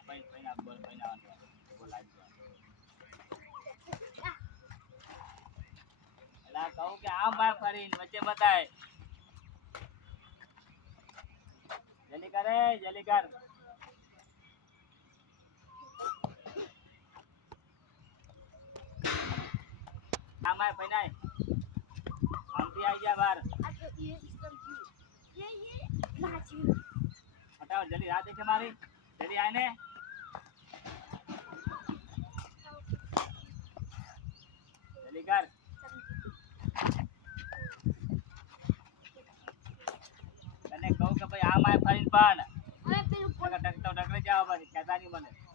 પૈના બોલાવી એલા કહું કે આમ બાર ફરીને વચ્ચે બતાય જલ્દી કરે જલ્દી કર આમ બાર પૈના આમથી આવી ગયા બાર हटाओ जल्दी रात देखे मारी जल्दी आए ने जल्दी कर तने कहूं के भाई आम आए फरीन पण अगर टकतो टकरे जाओ बस कहता नहीं बने